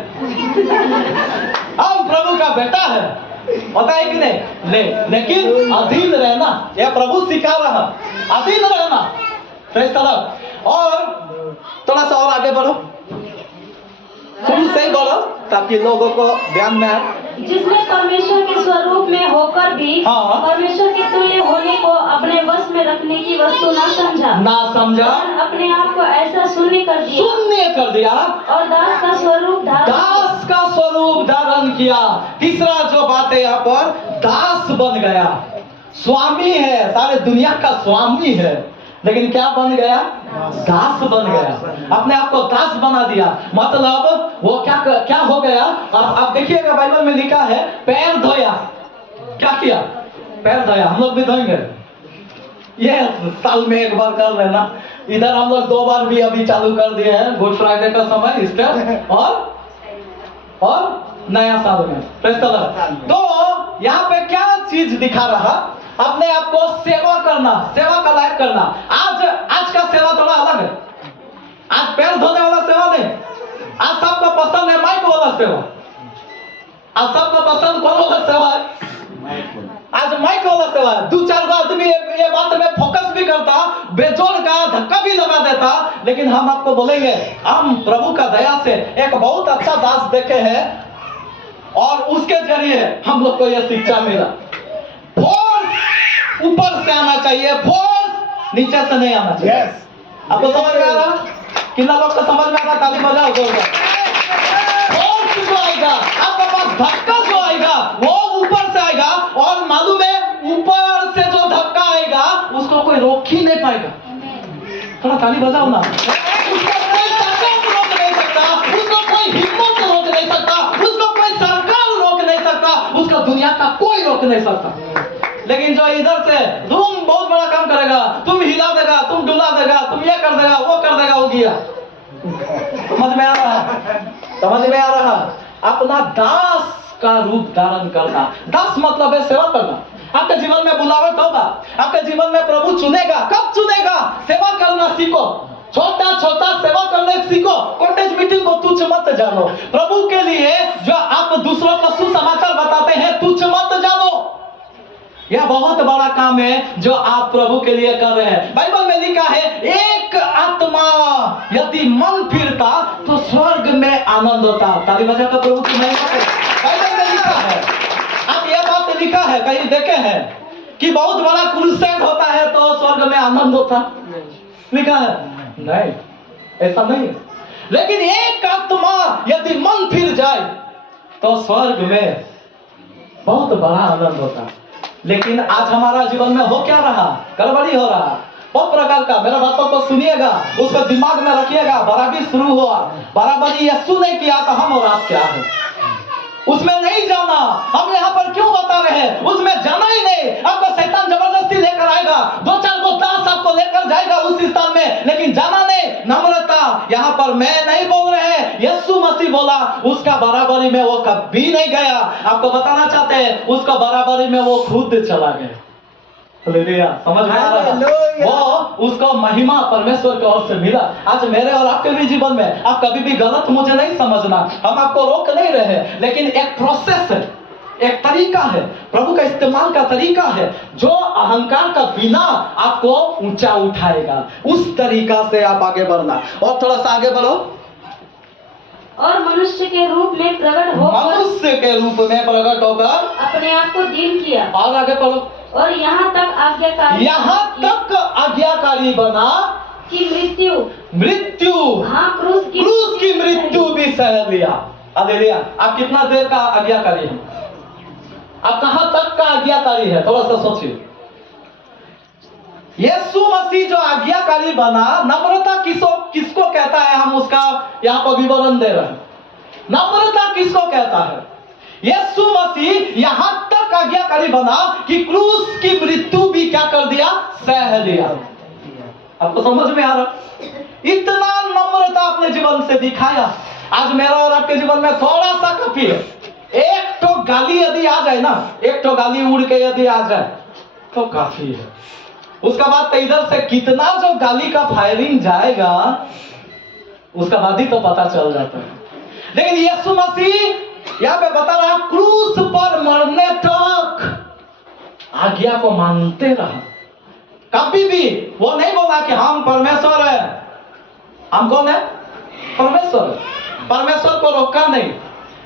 हम प्रभु का बेटा है, होता है कि नहीं? लेकिन अधीन रहना, यह प्रभु सिखा रहा, अधीन रहना। Praise the Lord. और थोड़ा सा और आगे बढ़ो, शुरू से ही बढ़ो ताकि लोगों को ध्यान में आए। जिसने परमेश्वर के स्वरूप में होकर भी हाँ। परमेश्वर के तुल्य होने को अपने वश में रखने की वस्तु न समझा, ना समझा, और अपने आप को ऐसा शून्य कर दिया, शून्य कर दिया, और दास का स्वरूप धारण किया। तीसरा जो बात है यहाँ पर, दास बन गया। स्वामी है, सारे दुनिया का स्वामी है, लेकिन क्या बन गया? दास बन गया। अपने आप को दास बना दिया। मतलब वो क्या हो गया? आप देखिएगा बाइबल में लिखा है, पैर धोया। क्या किया? पैर धोया। हम लोग भी धोएंगे, ये साल में एक बार कर लेना। इधर हम लोग 2 बार भी अभी चालू कर दिए हैं, गुड फ्राइडे का समय, ईस्टर और नया साल में। Praise the Lord. तो यहाँ पे क्या चीज दिखा रहा? अपने आप को सेवा करना, सेवा का लायक करना। आज का सेवा थोड़ा अलग है। आज पैर धोने वाला सेवा नहीं, आज सबको पसंद है माइक वाला सेवा। आज सबको पसंद कौन वाला सेवा है? आज माइक वाला सेवा है। 2-4 आदमी ये बात में फोकस भी करता, बेजोड़ का धक्का भी लगा देता, लेकिन हम आपको बोलेंगे, हम प्रभु का दया से एक बहुत अच्छा दास देखे हैं, और उसके जरिए हम लोग को यह शिक्षा मिला, फोर्स ऊपर से आना चाहिए, फोर्स नीचे से नहीं आना चाहिए। आपको समझ में आ रहा? कितना लोग को समझ में आ रहा? ताली बजाओ जोरदार। फोर्स जो आएगा आपके पास, धक्का जो आएगा वो ऊपर से आएगा, और मालूम है ऊपर से जो धक्का आएगा उसको कोई रोक ही नहीं पाएगा। थोड़ा ताली बजाओ ना। उसको कोई ताकत रोक नहीं सकता, उसको कोई हिम्मत रोक नहीं सकता, उसको कोई सरकार रोक नहीं सकता, उसको दुनिया का कोई रोक नहीं सकता। लेकिन जो इधर से तुम बहुत बड़ा काम करेगा, तुम हिला देगा, तुम डुला देगा, तुम ये कर देगा, वो कर देगा, हो गया। समझ में आ रहा? समझ में आ रहा? अपना दास का रूप धारण करना। दास मतलब है सेवा करना। आपके जीवन में बुलावट होगा, आपके जीवन में प्रभु चुनेगा। कब चुनेगा? सेवा करना सीखो, छोटा छोटा सेवा करने सीखो। कॉटेज मीटिंग को तुच्छ मत जानो। प्रभु के लिए जो आप दूसरों को सुसमाचार बताते हैं, तुच्छ मत जानो। यह बहुत बड़ा काम है जो आप प्रभु के लिए कर रहे हैं। बाइबल में लिखा है, एक आत्मा यदि मन फिरता तो स्वर्ग में आनंद होता। ताली बजा कर प्रभु की महिमा करें। बाइबल में लिखा है, आप यह बात लिखा है, कहीं देखे हैं कि बहुत बड़ा क्रूसेड होता है तो स्वर्ग में आनंद होता? लिखा है? नहीं, ऐसा नहीं। लेकिन एक आत्मा यदि मन फिर जाए तो स्वर्ग में बहुत बड़ा आनंद होता। लेकिन आज हमारा जीवन में हो क्या रहा? गड़बड़ी हो रहा। बहुत प्रकार का। मेरा बातों को सुनिएगा, उसको दिमाग में रखिएगा। बराबरी शुरू हुआ, बराबरी यीशु ने किया तो हम और आप क्या है उसमें नहीं जाना। हम यहाँ पर क्यों बता रहे हैं, उसमें जाना ही नहीं। आपको शैतान जबरदस्ती लेकर आएगा, दो चार को दास आपको लेकर जाएगा उस स्थान में, लेकिन जाना नहीं। नम्रता यहाँ पर मैं नहीं बोल रहे हैं, यीशु मसीह बोला। उसका बराबरी में वो कभी नहीं गया। आपको बताना चाहते हैं, उसका बराबरी में वो खुद चला गया। हालेलुया, समझ में आ रहा है? वो उसको महिमा परमेश्वर की ओर से मिला। आज मेरे और आपके भी जीवन में, आप कभी भी गलत मुझे नहीं समझना, हम आपको रोक नहीं रहे, लेकिन एक प्रोसेस है, एक तरीका है, प्रभु का इस्तेमाल का तरीका है, जो अहंकार का बिना आपको ऊंचा उठाएगा। उस तरीका से आप आगे बढ़ना। और थोड़ा सा आगे बढ़ो। और मनुष्य के रूप में प्रकट होकर मनुष्य के रूप में प्रकट होकर अपने आप को दीन किया, और आगे बढ़ो। और यहाँ तक आज्ञाकारी आज्ञाकारी बना कि मृत्यु, हाँ, क्रूस की मृत्यु भी सह लिया। हालेलुया। आप कितना देर का आज्ञाकारी हैं? आप कहां तक का आज्ञाकारी है? थोड़ा सा सोचिए। यीशु मसीह जो आज्ञाकारी बना, नम्रता किसको कहता है, हम उसका यहाँ पर विवरण दे रहे हैं। नम्रता किसको कहता है? यीशु मसीह यहां तक आज्ञाकारी बना कि क्रूस की मृत्यु भी क्या कर दिया, सह लिया। आपको समझ में आ रहा? इतना नम्रता अपने जीवन से दिखाया। आज मेरा और आपके जीवन में थोड़ा सा काफी है। एक तो गाली यदि आ जाए ना, एक तो गाली उड़ के यदि आ जाए तो काफी है। उसका बाद तो इधर से कितना जो गाली का फायरिंग जाएगा, उसका बाद ही तो पता चल जाता है। लेकिन यीशु मसीह यहाँ पे बता रहा, क्रूस पर मरने तक आज्ञा को मानते रहा। कभी भी वो नहीं बोला कि हम परमेश्वर है। हम कौन है? परमेश्वर। परमेश्वर को रोका नहीं,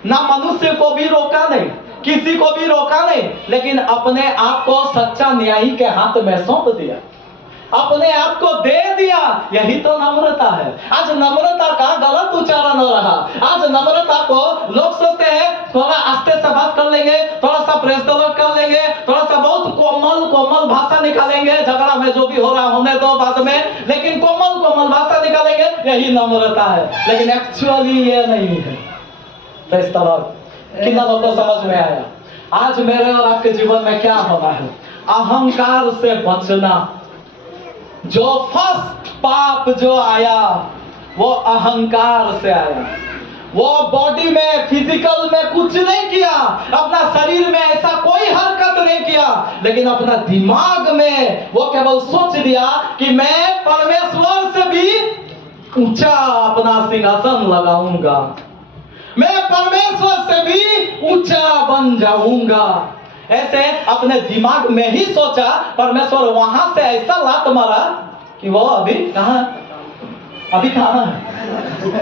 ना मनुष्य को भी रोका नहीं, किसी को भी रोका नहीं, लेकिन अपने आप को सच्चा न्यायी के हाथ में सौंप दिया, अपने आप को दे दिया। यही तो नम्रता है। आज नम्रता का गलत उच्चारण हो रहा। आज नम्रता को लोग सोचते हैं थोड़ा आस्ते से बात कर लेंगे, थोड़ा सा प्रेस कर लेंगे, थोड़ा सा बहुत कोमल भाषा निकालेंगे, झगड़ा में जो भी हो रहा होने दो बाद में, लेकिन कोमल भाषा निकालेंगे, यही नम्रता है। लेकिन एक्चुअली ये नहीं है। तो इस तरह कितना लोग को समझ में आया? आज मेरे और आपके जीवन में क्या होना है? अहंकार से बचना। जो फर्स्ट पाप जो आया वो अहंकार से आया। वो बॉडी में, फिजिकल में कुछ नहीं किया, अपना शरीर में ऐसा कोई हरकत नहीं किया, लेकिन अपना दिमाग में वो केवल सोच दिया कि मैं परमेश्वर से भी ऊंचा अपना सिंहासन लगाऊंगा, मैं परमेश्वर से भी ऊंचा बन जाऊंगा। ऐसे अपने दिमाग में ही सोचा। परमेश्वर वहां से ऐसा लात मारा कि वो अभी कहां है?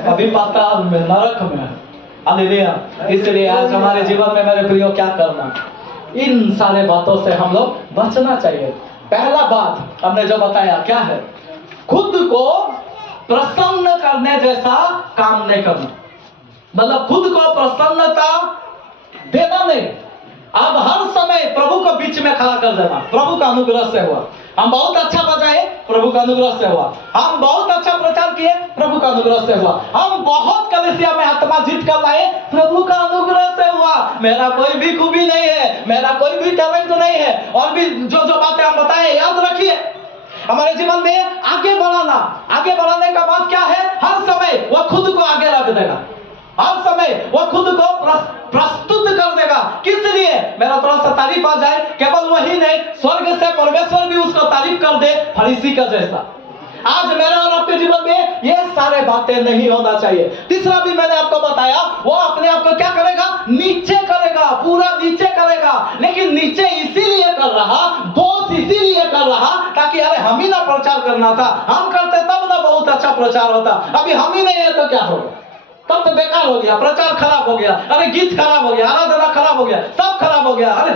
अभी पाताल में, नरक में है। हालेलुया। इसलिए आज हमारे जीवन में मेरे प्रियो क्या करना, इन सारे बातों से हम लोग बचना चाहिए। पहला बात हमने जो बताया क्या है, खुद को प्रसन्न करने जैसा काम नहीं करना। मतलब खुद को प्रसन्नता देना नहीं। अब हर समय प्रभु को बीच में खड़ा कर देना। प्रभु का अनुग्रह से हुआ, हम बहुत अच्छा बजाए, प्रभु का अनुग्रह से हुआ, हम बहुत अच्छा प्रचार किए, प्रभु का अनुग्रह से हुआ, हम बहुत कलीसिया में आत्मा जीत कर लाए, प्रभु का अनुग्रह से हुआ। मेरा कोई भी खूबी नहीं है, मेरा कोई भी टैलेंट नहीं है। और भी जो जो बातें हम बताए याद रखिए। हमारे जीवन में आगे बढ़ाने का बात क्या है? हर समय वो खुद को आगे रख देगा, हर समय वो खुद को प्रस्तुत कर देगा। किस लिए? मेरा थोड़ा सा तारीफ आ जाए। केवल वही नहीं, स्वर्ग से परमेश्वर भी उसको तारीफ कर दे, फरीसी का जैसा। आज मेरे और आपके जीवन में ये सारे बातें नहीं होना चाहिए। तीसरा भी मैंने आपको बताया, वो अपने आप को क्या करेगा? नीचे करेगा, पूरा नीचे करेगा। लेकिन नीचे इसीलिए कर रहा, दोष इसीलिए कर रहा ताकि अरे हम ही ना प्रचार करना था, हम करते तब ना बहुत अच्छा प्रचार होता। अभी हम ही नहीं है तो क्या होगा? तब तो बेकार हो गया, प्रचार खराब हो गया, अरे गीत खराब हो गया, आराधना खराब हो गया, सब खराब हो गया। अरे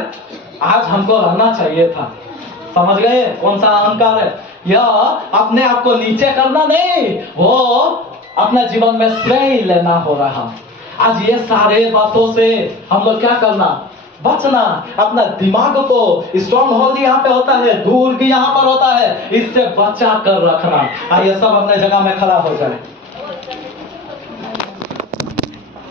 आज हमको रहना चाहिए था। समझ गए कौन सा अहंकार है? यह अपने आप को नीचे करना नहीं, वो अपने जीवन में श्रेय लेना हो रहा। आज ये सारे बातों से हम लोग क्या करना? बचना, अपना दिमाग को, स्ट्रॉन्ग होल्ड यहाँ पे होता है, दूर भी यहाँ पर होता है, इससे बचा कर रखना। आइए सब अपने जगह में खड़ा हो जाए।